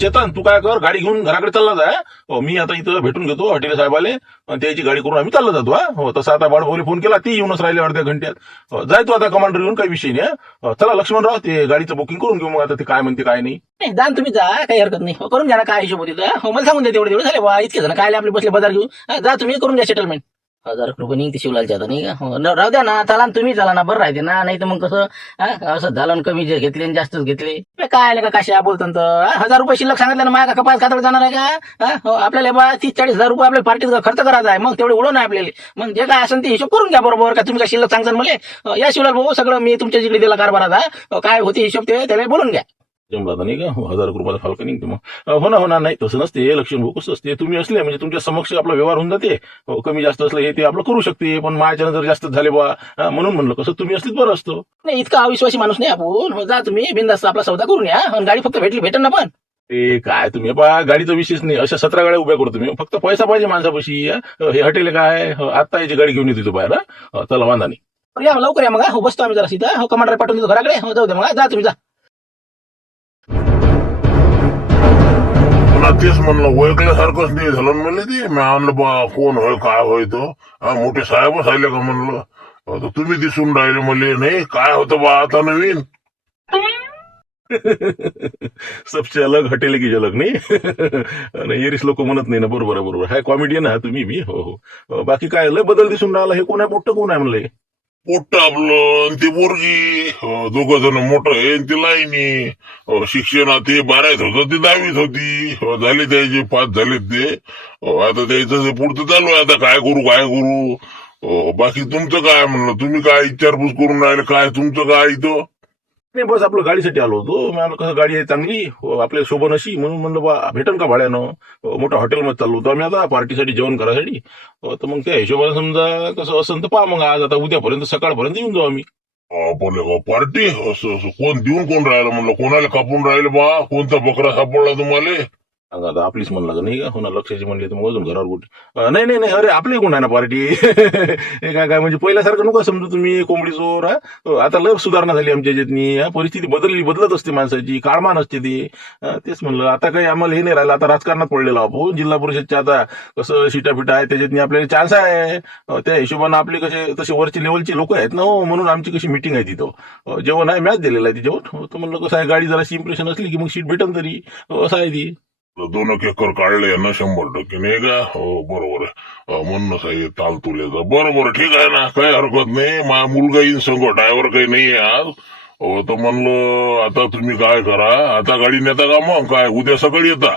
चेतन तू काय कर, गाडी घेऊन घराकडे चालला जाय. मी आता इथं भेटून घेतो हॉटेल साहेबाले आणि त्याची गाडी करून आम्ही चालला जातो. हो तसं आता बाळभाऊला फोन केला, ती येऊनच राहिले अर्ध्या घंट्यात. जाय तू आता कमांडर येऊन, काही विषय नाही. चला लक्ष्मणराव, ते गाडीचं बुकिंग करून घेऊ मग. आता ते काय म्हणते काय नाही. नाही जा ना तुम्ही, जा काही हरकत नाही. करून घ्या ना, काय हिशोब होती तर मला सांगून द्या. तेवढे तेवढे झाले बा, इतके जण काय आपले बसले बाजार घेऊन. जा तुम्ही करून घ्या सेटलमेंट. 1000 रुपये निघते शिवलालच्या आता, नाही का? राहू द्या ना, चला ना तुम्ही, चला ना, बरं राहते ना. नाही तर मग कसं असं झालं, कमी जे घेतले जास्तच घेतले काय आले का कशा बोलतो तर. 1000 रुपये शिल्लक सांगितलं ना, माझ्या कपास खातर जाणार आहे का? आपल्याला बा 30-40 हजार रुपये आपल्या पार्टीत खर्च करायचा आहे. मग तेवढे उडवणं आपल्याला. मग जे काय असेल ते हिशोब करून घ्या बरोबर. का तुम्ही काय शिल्लक सांगता मला? या शिवलाल भाऊ, सगळं मी तुमच्या जिकडे दिला कारभाराचा, काय होते हिशोब ते त्याला बोलून घ्या. जमला नाही का? 1000 रुपयाचा फालका निघते मग. होणार नाही तसं नसते लक्ष्मण भाऊ. कसं असते, तुम्ही असले म्हणजे तुमच्या समक्ष आपला व्यवहार होऊन जाते. कमी जास्त असलं हे ते आपलं करू शकते. पण माझ्यानं जर जास्त झाले बा, म्हणून म्हणलं कसं तुम्ही असलीच बरं असतं. नाही, इतका अविश्वासी माणूस नाही आपण. जा तुम्ही बिंदास्त आपला सौदा करून या. आणि गाडी फक्त भेटेल ना पण. ते काय तुम्ही बा, गाडीचा विशेष नाही. अशा 17 गाड्या उभ्या करतो तुम्ही, फक्त पैसा पाहिजे माणसापाशी. हे हॉटेल काय आता याची गाडी घेऊन येतो बाहेर. चला वांधा नाही. या लवकर या मग. बसतो आम्ही जरा सीधा. कमांडर पाठवून देतो घराकडे. जाऊ दे मग, जा तुम्ही जा. तेच म्हणलं, ओळखल्यासारखंच नाही झालं म्हणले ते. मी आणलं बा, कोण होय काय होय तो. मोठे साहेबच आले का म्हणलं. आता तुम्ही दिसून राहिले म्हणले. नाही काय होतं बा आता नवीन. सबसे अलग हॉटेल की झलक नाही. येरीस लोक म्हणत नाही ना. बरोबर आहे, बरोबर. हाय कॉमेडियन हा तुम्ही बी. हो. बाकी काय लय बदल दिसून राहिला. हे कोण आहे, मोठं कोण आहे म्हणले? पोट्ट आपलं ती पोरगी, दोघं जण मोठं आहे ती लाईनी. शिक्षणात ते 12वीत होतं, ती 10वीत होती. झाले त्याचे 5 झालेत ते. आता त्याचं पुढचं चालू आहे. आता काय करू. बाकी तुमचं काय म्हणलं, तुम्ही काय विचारपूस करून राहिले, काय तुमचं काय इथं? नाही बस आपलं गाडीसाठी आलो होतो. मी म्हणलं कसं गाडी आहे चांगली, आपल्या शोभन अशी, म्हणून म्हणलं बा भेटन का भाड्यानं. मोठ्या हॉटेलमध्ये चाललो होतो आम्ही आता पार्टीसाठी, जेवण करायसाठी. तर मग त्या हिशोबाने समजा कसं असं तर पहा मग, आज आता उद्यापर्यंत सकाळपर्यंत येऊन जाऊ आम्ही. पण पार्टी असं कोण देऊन कोण राहिलं म्हणलं, कोणाला कापून राहिले बा, कोणता बकरा सापडला तुम्हाला? आता आपलीच म्हणलं नाही का? होणार लक्षाची म्हणली तर मग अजून घरावर कुठे. नाही अरे आपली कोण आहे ना पार्टी. हे काय म्हणजे पहिल्यासारखं नको समजू तुम्ही कोंबडी चोर. आता लय सुधारणा झाली आमच्या याच्यातनी. परिस्थिती बदलत असते माणसाची, काळमान असते ती. तेच म्हणलं, आता काही आम्हाला हे नाही राहिलं. आता राजकारणात पडलेलो आपण. जिल्हा परिषदच्या आता कसं शिटापिटा आहे, त्याच्यातनी आपल्याला चान्स आहे. त्या हिशोबानं आपले कसे तसे वरचे लेवलचे लोक आहेत ना, म्हणून आमची कशी मिटिंग आहे तिथं. जेवण आहे, मॅच दिलेलं आहे जेवण. तर म्हणलं कसं आहे, गाडी जराशी इम्प्रेशन असली की मग सीट भेटन तरी, असं आहे ती. 2 एकर काढले ना 100% नाही का? हो बरोबर आहे. म्हणणं आहे ताल तुल्याचं. बरोबर ठीक आहे ना, काही हरकत नाही. माझा मुलगा येईन संग, ड्रायव्हर काही नाही आज. तर म्हणलं आता तुम्ही काय करा, आता गाडी नेता का मग काय उद्या सकाळी येता?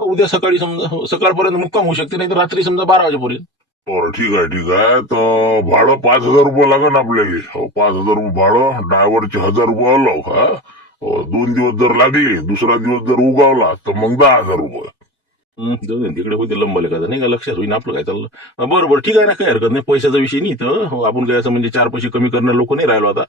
उद्या सकाळी समजा सकाळपर्यंत मुक्काम होऊ शकते, नाही तर रात्री समजा 12 वाजेपर्यंत. बरं ठीक आहे. तर भाडं 5,000 रुपये लागेल आपल्याला. 5,000 रुपये भाडं, ड्रायव्हरचे 1,000 रुपये आलो. 2 दिवस जर लागले, दुसरा दिवस जर उगावला तर मग 10,000 रुपये. जाऊ दे, तिकडे होते लंबले का नाही का, लक्षात होईन आपलं काय चाललं. बरोबर ठीक आहे ना, काही हरकत नाही. पैशाचा विषय नाही तर आपण काय असं म्हणजे 4 पैसे कमी करणारे लोक नाही राहिलो आता.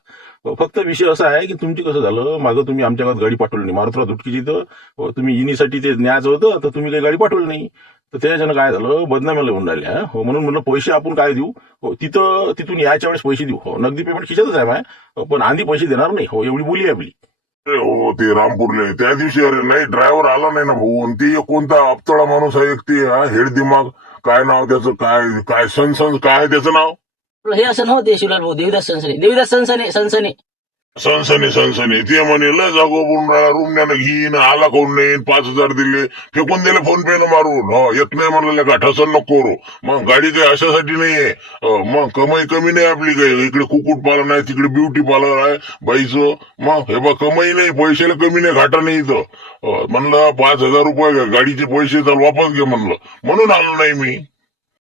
फक्त विषय असा आहे की तुमची कसं झालं, मागं तुम्ही आमच्या गावात गाडी पाठवली नाही मारुतराव धुटकीची. तर तुम्ही इनीसाठी ते न्यायचं होतं, तर तुम्ही काही गाडी पाठवली नाही. तर त्याच्यानं काय झालं, बदनामीला होऊन राहिल्या. म्हणून म्हणलं पैसे आपण काय देऊ, तिथून यायच्या वेळेस पैसे देऊ. नगदी पेमेंट खिशातच आहे माय, पण आधी पैसे देणार नाही. एवढी बोली आहे आपली. ते रामपूरले त्या दिवशी अरे नाही, ड्रायव्हर आला नाही ना भाऊ. आणि ते कोणता अबतळा माणूस आहे एक, ते हेड दिमाग, काय नाव त्याचं, काय सनसन काय त्याचं नाव? हे असं नव्हते शिवलाल भाऊ. देवीदास सनसने. सनसनी ते म्हणे लय जागो बोलून राहिला, रुमण्यानं घेईन, आला कोण नाही, 5,000 दिले, फेकून दिले फोन पे न मारून. येत नाही म्हणलं का, ठसन नको करू. मग गाडी काही अशासाठी नाहीये. मग कमाई कमी नाही आपली काही. इकडे कुक्कुट पालन आहे, तिकडे ब्युटी पार्लर आहे बाईचं. मग हे बा कमाई नाही, पैशाला कमी नाही, घाटा नाही इथं. म्हणलं 5,000 रुपये गाडीचे पैसे तर वापस घे म्हणलं, म्हणून आलो नाही मी.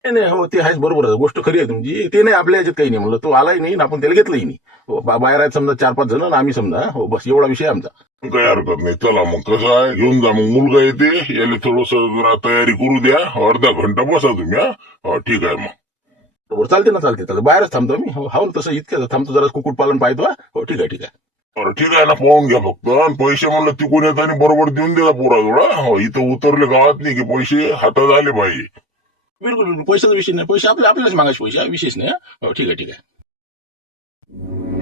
नाही हो, ते आहेच, बरोबर आहे, गोष्ट खरी आहे तुमची. ते नाही आपल्या याच्यात काही नाही म्हणलं, तो आलाही नाही आपण त्याला घेतलंही नाही. बाहेर आहेत समजा 4-5 जण आणि आम्ही समजा. हो बस एवढा विषय आमचा. काही हरकत नाही. चला मग कसं आहे, घेऊन जा मग. मुलगा येते, याला थोडस जरा तयारी करू द्या. अर्धा घंटा बसा तुम्ही. ठीक आहे मग. बरोबर चालते. बाहेरच थांबतो मी. हो तसं इतकं थांबतो, जरा कुक्कुट पालन पाहतो. हो ठीक आहे. बरं ठीक आहे ना, पाहून घ्या फक्त. आणि पैसे म्हणलं तिकून येत आणि बरोबर देऊन द्या पुरा थोडा. इथं उतरले गावात नाही की पैसे हातात आले पाहिजे. बिलकुल पैशाचा विषय नाही. पैसे आपल्यालाच मागायचे पैसे, विशेष नाही. हो ठीक आहे.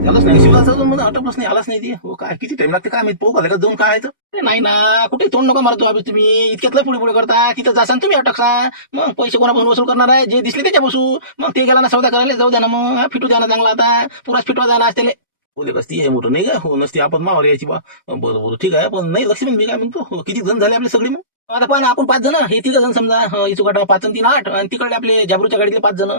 त्यालाच नाही शिवलाचा अजून मध्ये आटपलंच नाही, आलाच नाही ते. हो काय किती टाइम लागते काय माहित, पोह का जाऊन काय आहे तर. नाही ना, कुठे तोंड नका मारतो अभि तुम्ही, इतक्यातलं पुढे पुढे करता. तिथं जासान तुम्ही अटकसा, मग पैसे कोणापासून वसूल करणार आहे, जे दिसले त्याच्या बसू. मग ते गेला ना सौदा करायला, जाऊ द्या ना मग, फिटू द्या ना चांगला आता, पुराच फिटवा द्या ना आज त्याला. बोले कसती आहे मोठं नाही का, हो नसती आपण मावर यायची बा. बरोबर ठीक आहे, पण नाही लक्ष्मण मी काय म्हणतो, किती जण झाले आपले सगळे मग. आता पण आपण 5 जण, हे 3 जण समजा, इचुकाटा 5 आणि 3 8, आणि तिकडे आपले जाबरूच्या गाडीतले 5 जण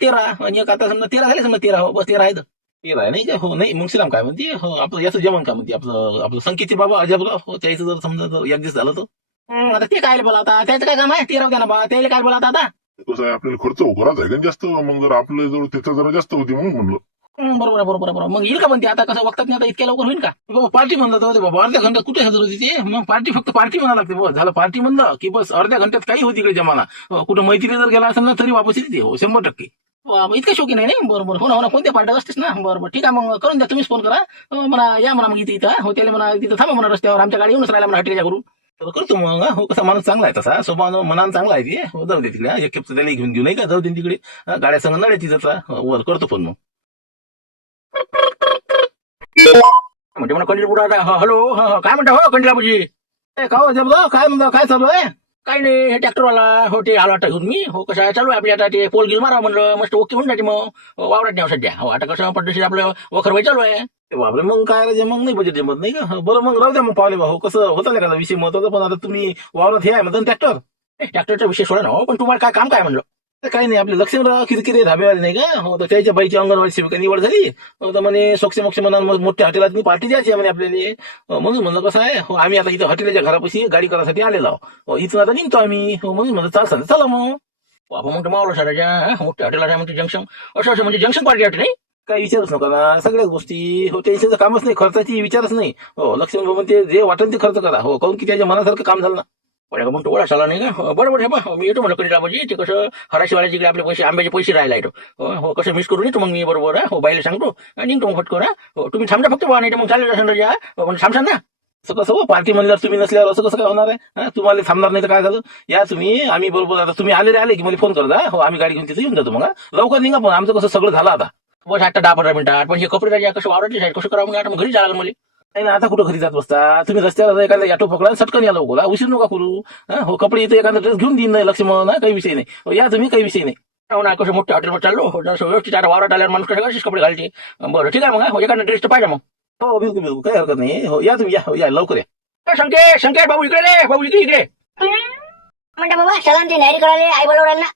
13, आणि एक आता समजा 13 झाले समजा, 13 हो बस 13 आहेत. 13 आहे नाही का, हो नाही मग श्रीराम काय म्हणते, हो आपलं याचं जेवण काय म्हणते, आपलं आपलं संकेतचे बाबा अजबराव, हो त्याचं जर समजा जर एक दिवस झालं तर. आता ते काय बोला, आता त्याचं काय काम आहे, 13 द्या ना बा, त्याला काय बोला आता. कसं आहे आपल्याला खर्च करायचा आहे का जास्त, मग जर आपलं जर त्याचं जरा जास्त होती म्हणून म्हणलं. बरोबर आहे, बरोबर आहे, बरोबर. मग येईल का म्हणते, आता कसं वक्तात नाही, आता इतक्या लवकर होईल का बाबा. पार्टी म्हणलं तर बाबा अर्ध्या घंट्यात कुठे हजर होती ते, मग पार्टी फक्त पार्टी म्हणा लागते. बस झालं पार्टी म्हणलं की बस अर्ध्या घंट्यात काही होती इकडे जमाना. कुठं मैत्री जर गेला असेल ना तरी वापस येते, हो 100%. इतकं शौकीन आहे नाही, बरोबर. हो ना, हो ना, कोणत्या पार्ट्या असतेच ना, बरोबर ठीक आहे. मग करून द्या, तुम्हीच फोन करा म्हणा, या म्हणा मग इथं हो त्याला म्हणा, तिथं थांबा म्हणा रस्त्यावर, आमच्या गाडी येऊनच राहिला म्हणा हॉटेलच्या करून. तर करतो मग, हो कसा माणूस चांगला आहे तसा, स्वभाव मनान चांगला आहे ते. हो जाऊ दे तिकडे, एक खेप त्याला घेऊन नाही का, जाऊ दे तिकडे, गाड्या संग नड्याची जाता वर करतो फोन मग. म्हणजे म्हणा कंडील पुढे हॅलो, काय म्हणता हो कंडीला बुजी, का हो जबलो, काय म्हणता, काय चालू आहे. काही नाही, हे ट्रॅक्टरवाला हो ते आला आता घेऊन मी, हो कसं आहे चालू आहे आपली आता, ते पोल गिल मारा म्हणलं, मस्त ओके होऊन जाते मग वावरात नाही सध्या. हो आता कसं पद्धतशीर आपलं वखरबाई चालू आहे. बाबरे मग काय रे, मग नाही बजेट जमत नाही का. बरं मग राहू द्या मग पावले भाऊ, कसं होतं नाही का विषय महत्वाचा, पण आता तुम्ही वावरात हे आहे म्हणता ट्रॅक्टरचा विषय सोडा ना हो, पण तुम्हाला काय काम काय म्हणलं. काही नाही, आपले लक्ष्मणराव किरकिरे धाबेवाले नाही का, हो तर त्याच्या बाईची अंगणवाडी सेविका निवड झाली. तर म्हणे सोक्ष मोक्ष म्हणा, मोठ्या हॉटेलात मी पार्टी द्यायची आहे म्हणे आपल्याला. म्हणून म्हणलं कसं आहे, हो आम्ही आता इथं हॉटेलच्या घरापाशी गाडी करायसाठी आलेलो आहो, इथून आता निघतो आम्ही. म्हणून म्हणलं चालतं चला मग. बाबा म्हणतो मावळा शाळेच्या मोठ्या हॉटेलला म्हणते जंक्शन, असं म्हणजे जंक्शन पार्टी वाटते नाही काही विचारच नका ना, सगळ्याच गोष्टी हो त्याचं कामच नाही, खर्चाची विचारच नाही. हो लक्ष्मण भाऊ म्हणते जे वाटेल ते खर्च करा, हो काऊन की त्याच्या मनासारखं काम झालं ना. पण म्हणतो ओळा झाला नाही का, बरोबर हे बा मी येतो म्हणलं कधी म्हणजे ते कसं हराशीवाल्याचे आपले पैसे आंब्याचे पैसे राहायला येतो. हो कसं मिस करून येतो मग मी, बरोबर हो बाईला सांगतो निघतो मग फटको ना. हो तुम्ही थांबता फक्त बा, नाही तर मग चालेल असं राजा म्हणजे थांबसान ना. असं कसं हो पार्टी म्हणल्यावर तुम्ही नसल्यावर असं कसं काय होणार आहे, तुम्हाला थांबणार नाही तर काय झालं. या तुम्ही, आम्ही बरोबर आता तुम्ही आले की मला फोन करता, हो आम्ही गाडी घेऊन तिथे येऊन जातो. मग लवकर निघा, पण आमचं कसं सगळं झालं आता बस 8-10-15 मिनिटात. पण हे कपडे राजा कसं वावरायचे साईड कसं करावं, आता मग घरी जायला मला. नाही ना, आता कुठं घरी जात बसता तुम्ही, रस्त्यावर एखादा ऑटो पकडा सटकन या लवकर, उशीर नका करू. हो कपडे इथे एखादा ड्रेस घेऊन देईन नाही लक्ष्मण, काही विषय नाही. या तुम्ही काही विषय नाही. हो ना, कसं मोठ्या हॉटेलवर चाललो, व्यवस्थित आता वावरात आल्यावर माणूस कसं कशीच कपडे घालते. बरं ठीक आहे मग, एखादा ड्रेस तर पाहिजे मग. हो बिलकुल बिलकुल काही हरकत नाही. हो या तुम्ही, या लवकर या. संकेत बाबू इकडे रे, बाबू इकडे म्हणता बाबा सगळ्यांना ते नायरी करायला आई बोलवलं ना.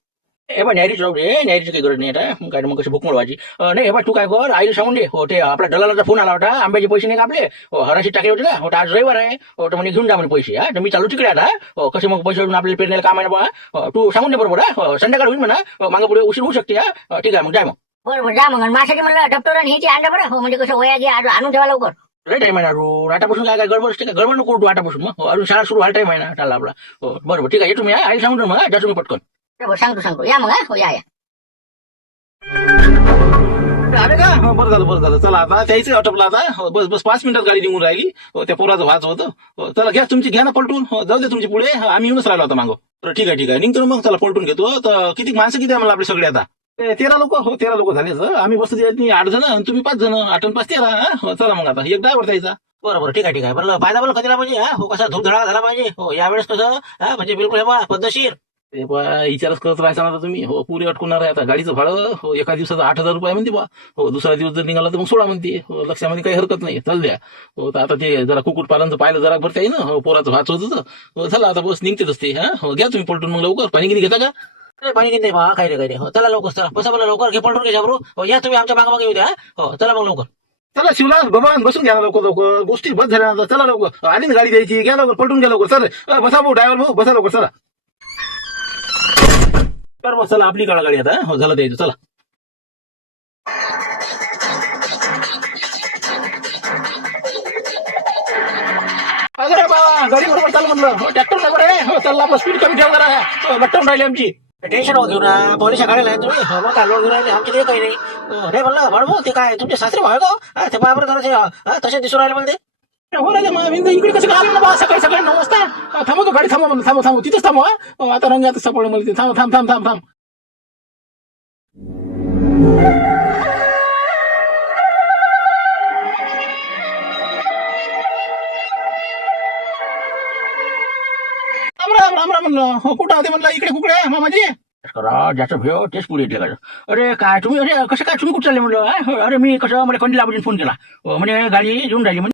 हे बा न्यारीच राहू दे, न्यारीची काही गरज नाही आता, काय मग कशी भूक मिळवायची नाही. हे बा तू काय कर, आईला सांगून दे, हो ते आपल्या दलालाचा फोन आला होता, आंब्याचे पैसे नाही का आपले, हो हराशी टाकले होते ना, हो आज रविवार आहे, हो तर म्हणजे घेऊन जा म्हणजे पैसे. तर मी चालू तिकडे आता, हो कसे मग पैसे आपल्याला पेरण्याला काम आहे ना बा, तू सांगून दे बरोबर. हो संध्याकाळ होईल म्हणा, मागे पुढे उशीर होऊ शकते. ठीक आहे मग जाय मग. बरोबर जा मग, माझ्यासाठी म्हणलं डॉक्टर आणि ह्याची आणलं बरं, हो म्हणजे कसं वया घ्या आणून ठेवा लवकर. लय टाइम आहे ना रू, आटापासून काय काय गडबड असते का, गडबड नको करू आटापासून, मग अजून शाळा सुरू व्हायला टाइम आहे ना चालला आपला. हो बरोबर ठीक आहे, तुम्ही आईला सांगून मग जा तुम्ही पटकन. बरोबर सांगतो या मग, हो या. आले का, बरं झालं चला आता त्याचं आटपलं आता. हो बस 5 मिनिटात गाडी निघून राहिली. हो त्या पोराचं वाच होतं. हो चला घ्या तुमची, घ्या ना पलटून. हो जाऊ दे तुमची पुढे, आम्ही येऊनच राहिलो आता मागं. तर ठीक आहे निघतो मग, चला पलटून घेतो. तर किती माणसं किती आहे मला आपले सगळे आता. 13 लोक, हो 13 लोक झाले. आम्ही बसतो 8 जण आणि तुम्ही 5 जण, 8 आणि 5 13. चला मग आता एक ड्रायव्हर द्यायचा. बरोबर ठीक आहे बरं पाहिजे बरं कधीला पाहिजे. हो कसा धुमधडा झाला पाहिजे. हो यावेळेस कसं म्हणजे बिलकुल हे बा पद्धतशीर विचारच करत राहायचा ना तुम्ही. हो पुरी अटकणार आहे आता गाडीचं भाडं. हो एका दिवसाचं 8,000 रुपये म्हणते बा. हो दुसरा दिवस जर निघाला तर मग 16 म्हणते. हो लक्षामध्ये काही हरकत नाही, चाल द्या. हो तर आता ते जरा कुक्कुटपालनचं पाहिलं जरा भरता येईल ना. हो पोराचं भाच होत हो झालं आता बस निघतेच ते. हो घ्या तुम्ही पलटून मग लवकर. पाणी किती घेता का. पाणी किती बा काही नाही हो चला लवकर चला बसा मला लवकर, घे पलटून घ्या बरोबर. हो या तुम्ही आमच्या मागे येऊ द्या. हो चला मग लवकर. चला शिवलास बाबा बसून घ्या ना लवकर गोष्टी बस झाल्या ना. चला लवकर, आली ना गाडी द्यायची, घ्या लवकर पलटून घ्या लवकर. चला बसा भाऊ, ड्रायव्हर भाऊ बसा लवकर चला. बरं चला आपली गाडी आता. हो झालं द्यायचं चला. अरे बाबा गाडी बरोबर चालू म्हणलं. ट्रॅक्टर बरोबर आहे. हो चालला आपला स्पीड कमी ठेवा जरा, बट्टन राहिले आमची. टेन्शन हो घेऊ ना, पोलिसा गाडीला तुम्ही मग काय लोड घेऊन राहिले, आमचे ते काही नाही. नाही म्हणलं भाऊ ते काय तुमचे सासरे भाऊ का ते बाबर करायचे तसे दिसून राहिले म्हणते. हो राजा मग इकडे कसं काय आलं बा सकाळी 9 वाजता. थांबवतो गाडी, थांबव तिथेच थांबवा. आता रंगात सापडलं मला ते. थांब. राम राम राम म्हणलं. हो कुठं होते म्हणलं? इकडे कुकडे मामाजी. ज्याचं भेव तेच पुढे येते का? अरे काय तुम्ही, अरे कसं काय तुम्ही कुठं चालले म्हणलं? अरे मी कसं मला कंदीला फोन केला, म्हणे गाडी येऊन राहिली म्हणे.